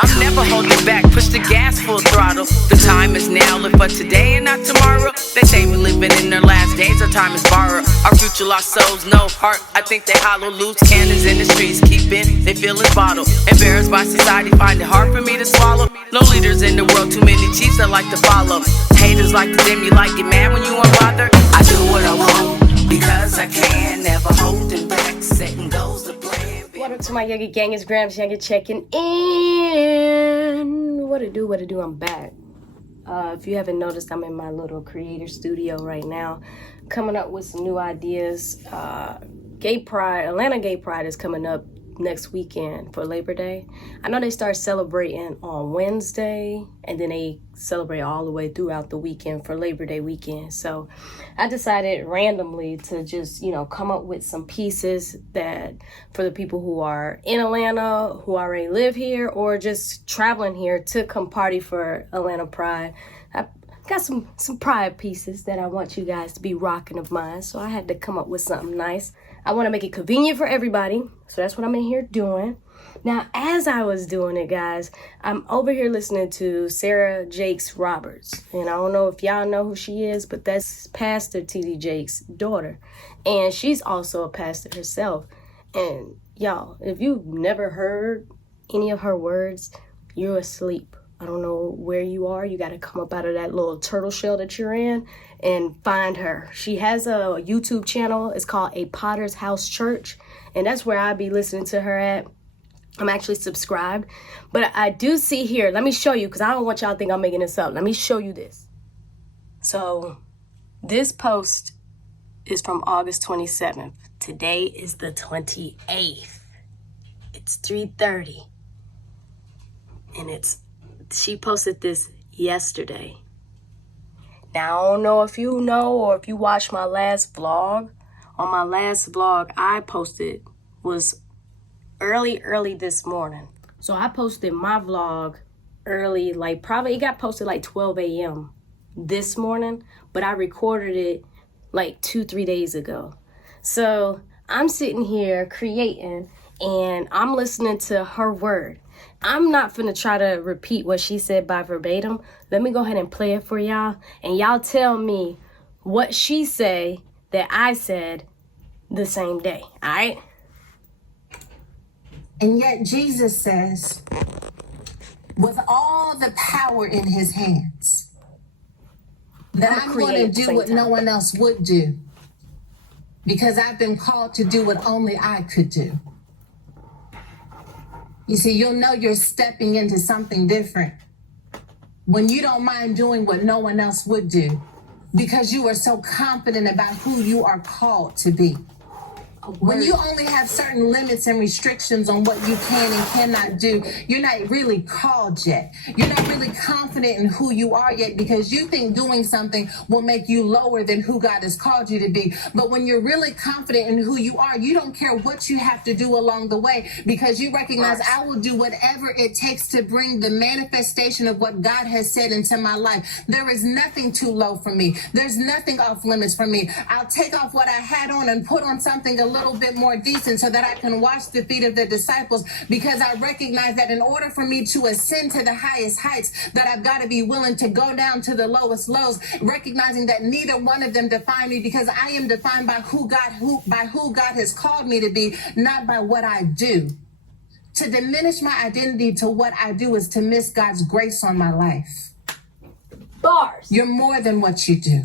I'm never holding back, push the gas full throttle. The time is now, live for today and not tomorrow. They say we're living in their last days, our time is borrowed. Our future lost souls, no heart, I think they hollow. Loose cannons in the streets, keeping they feelings bottled. Embarrassed by society, find it hard for me to swallow. No leaders in the world, too many chiefs I like to follow. Haters like to dim you, like get mad when you unbothered. I do what I want, because I can. Never holding back, setting goals to plan. What up to my YUNGN gang? It's GRAMZ, YUNGN checking in. What it do, I'm back. If you haven't noticed, I'm in my little creator studio right now, coming up with some new ideas. Gay Pride, Atlanta Gay Pride is coming up next weekend for Labor Day. I know they start celebrating on Wednesday, and then they celebrate all the way throughout the weekend for Labor Day weekend. So I decided randomly to just, come up with some pieces that for the people who are in Atlanta, who already live here, or just traveling here to come party for Atlanta Pride. I got some pride pieces that I want you guys to be rocking of mine, so I had to come up with something nice. I want to make it convenient for everybody, so that's what I'm in here doing. Now, as I was doing it, guys, I'm over here listening to Sarah Jakes Roberts, and I don't know if y'all know who she is, but that's Pastor T.D. Jakes' daughter, and she's also a pastor herself. And y'all, if you've never heard any of her words, you're asleep. I don't know where you are. You got to come up out of that little turtle shell that you're in and find her. She has a YouTube channel. It's called A Potter's House Church, and that's where I be listening to her at. I'm actually subscribed, but I do see here, let me show you, because I don't want y'all to think I'm making this up. Let me show you this. So this post is from August 27th. Today is the 28th. It's 3:30, and she posted this yesterday. Now, I don't know if you know or if you watched my last vlog. On my last vlog I posted was early this morning. So I posted my vlog early, it got posted like 12 a.m. this morning, but I recorded it like 2-3 days ago. So I'm sitting here creating and I'm listening to her word. I'm not finna try to repeat what she said by verbatim. Let me go ahead and play it for y'all, and y'all tell me what she say that I said the same day, all right? And yet Jesus says, with all the power in his hands, that I'm going to do what no one else would do, because I've been called to do what only I could do. You see, you'll know you're stepping into something different when you don't mind doing what no one else would do, because you are so confident about who you are called to be. When you only have certain limits and restrictions on what you can and cannot do, you're not really called yet. You're not really confident in who you are yet, because you think doing something will make you lower than who God has called you to be. But when you're really confident in who you are, you don't care what you have to do along the way, because you recognize I will do whatever it takes to bring the manifestation of what God has said into my life. There is nothing too low for me. There's nothing off limits for me. I'll take off what I had on and put on something a little bit more decent so that I can wash the feet of the disciples, because I recognize that in order for me to ascend to the highest heights, that I've got to be willing to go down to the lowest lows, recognizing that neither one of them define me, because I am defined by who God has called me to be, not by what I do. To diminish my identity to what I do is to miss God's grace on my life. Bars. You're more than what you do.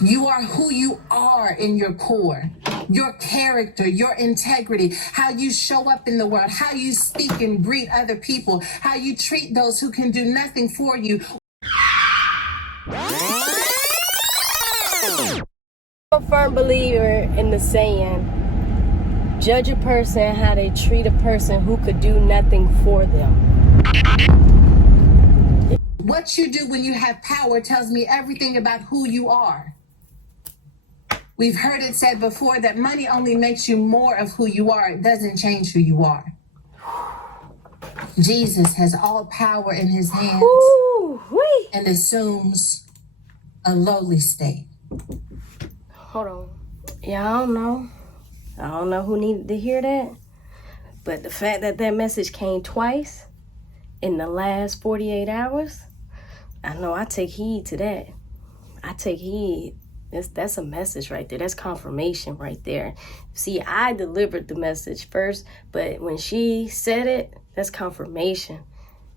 You are who you are in your core, your character, your integrity, how you show up in the world, how you speak and greet other people, how you treat those who can do nothing for you. I'm a firm believer in the saying, judge a person how they treat a person who could do nothing for them. What you do when you have power tells me everything about who you are. We've heard it said before that money only makes you more of who you are. It doesn't change who you are. Jesus has all power in his hands and assumes a lowly state. Hold on. Yeah, I don't know who needed to hear that. But the fact that that message came twice, in the last 48 hours, I know I take heed to that. I take heed. That's a message right there. That's confirmation right there. See, I delivered the message first, but when she said it, that's confirmation.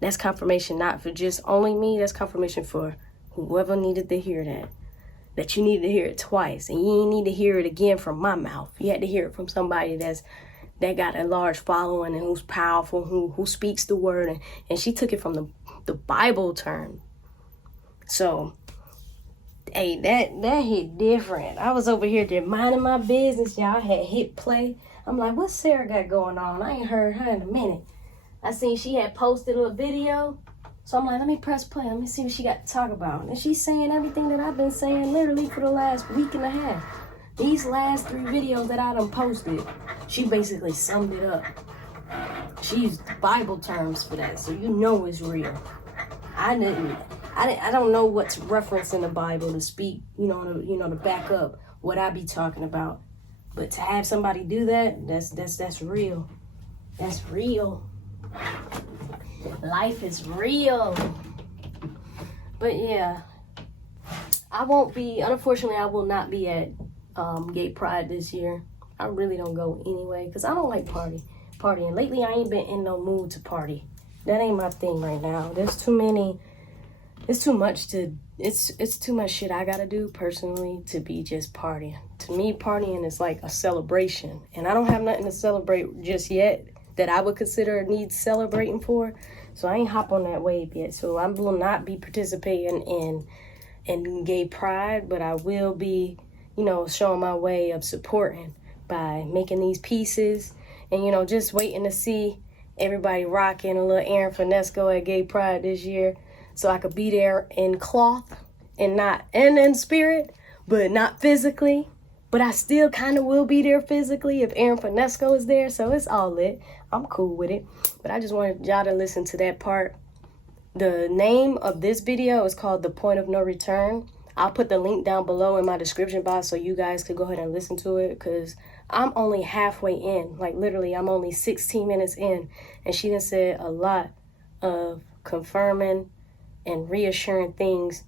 That's confirmation not for just only me. That's confirmation for whoever needed to hear that. That you needed to hear it twice. And you ain't need to hear it again from my mouth. You had to hear it from somebody that got a large following and who's powerful, who speaks the word. And she took it from the Bible term. So, hey, that hit different. I was over here just minding my business. Y'all had hit play. I'm like, what's Sarah got going on? I ain't heard her in a minute. I seen she had posted a video. So I'm like, let me press play. Let me see what she got to talk about. And she's saying everything that I've been saying literally for the last week and a half. These last 3 videos that I done posted, she basically summed it up. She used Bible terms for that, so you know it's real. I don't know what's referenced in the Bible to speak, to back up what I be talking about. But to have somebody do that, that's real. That's real. Life is real. But yeah, unfortunately, I will not be at Gay Pride this year. I really don't go anyway, because I don't like partying. Lately, I ain't been in no mood to party. That ain't my thing right now. It's too much shit I gotta do personally to be just partying. To me, partying is like a celebration, and I don't have nothing to celebrate just yet that I would consider needs celebrating for. So I ain't hop on that wave yet. So I will not be participating in Gay Pride, but I will be, showing my way of supporting by making these pieces and, just waiting to see everybody rocking a little Aaron Finesco at Gay Pride this year. So I could be there in cloth and in spirit, but not physically. But I still kind of will be there physically if Aaron Finesco is there. So it's all lit. I'm cool with it. But I just wanted y'all to listen to that part. The name of this video is called The Point of No Return. I'll put the link down below in my description box so you guys could go ahead and listen to it, because I'm only halfway in. Like literally, I'm only 16 minutes in. And she done said a lot of confirming and reassuring things,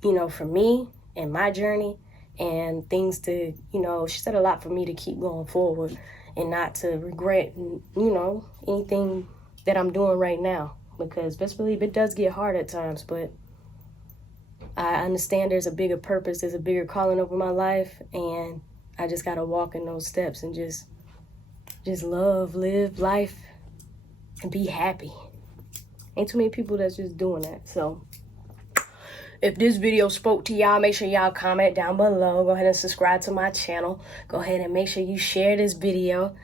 for me and my journey. And things to, she said a lot for me to keep going forward and not to regret, anything that I'm doing right now. Because best believe it does get hard at times, but I understand there's a bigger purpose, there's a bigger calling over my life, and I just got to walk in those steps and just live life, and be happy. Ain't too many people that's just doing that, so... If this video spoke to y'all, make sure y'all comment down below. Go ahead and subscribe to my channel. Go ahead and make sure you share this video.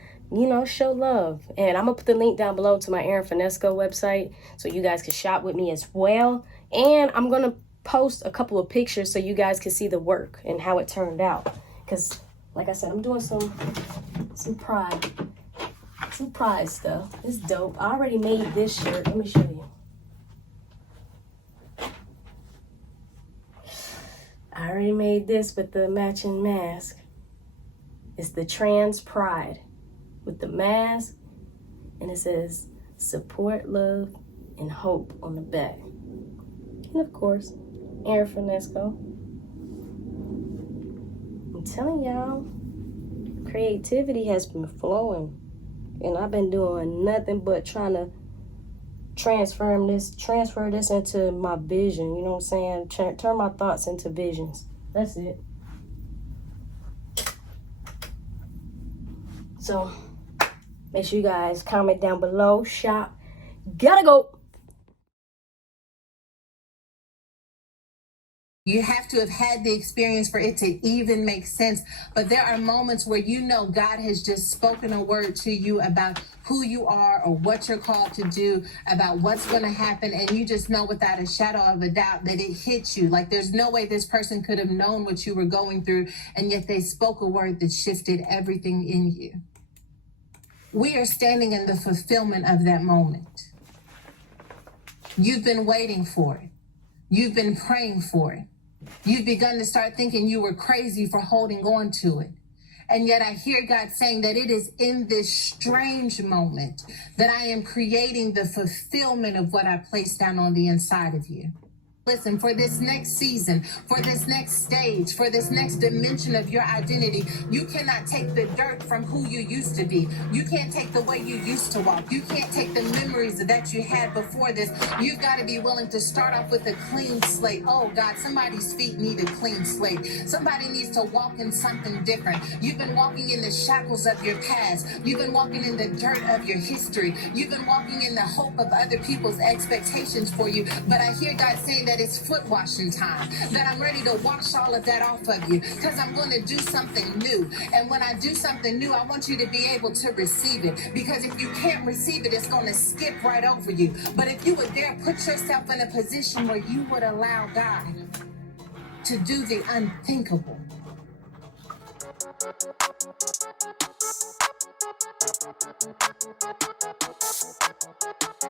Show love. And I'm going to put the link down below to my Aaron Finesco website so you guys can shop with me as well. And I'm going to post a couple of pictures so you guys can see the work and how it turned out. Because, like I said, I'm doing some pride stuff. It's dope. I already made this shirt. Let me show you. I already made this with the matching mask. It's the trans pride with the mask, and it says support, love, and hope on the back. And of course, Aaron Finesco. I'm telling y'all, creativity has been flowing, and I've been doing nothing but trying to transfer this into my vision, you know what I'm saying? Turn my thoughts into visions. That's it. So, make sure you guys comment down below, shop, gotta go. You have to have had the experience for it to even make sense. But there are moments where God has just spoken a word to you about who you are or what you're called to do, about what's going to happen. And you just know without a shadow of a doubt that it hits you. Like there's no way this person could have known what you were going through. And yet they spoke a word that shifted everything in you. We are standing in the fulfillment of that moment. You've been waiting for it. You've been praying for it. You've begun to start thinking you were crazy for holding on to it. And yet I hear God saying that it is in this strange moment that I am creating the fulfillment of what I placed down on the inside of you. Listen, for this next season, for this next stage, for this next dimension of your identity, you cannot take the dirt from who you used to be. You can't take the way you used to walk. You can't take the memories that you had before this. You've got to be willing to start off with a clean slate. Oh God, somebody's feet need a clean slate. Somebody needs to walk in something different. You've been walking in the shackles of your past. You've been walking in the dirt of your history. You've been walking in the hope of other people's expectations for you. But I hear God saying that it's foot washing time, that I'm ready to wash all of that off of you, because I'm going to do something new. And when I do something new, I want you to be able to receive it, because if you can't receive it, it's going to skip right over you. But if you would dare put yourself in a position where you would allow God to do the unthinkable.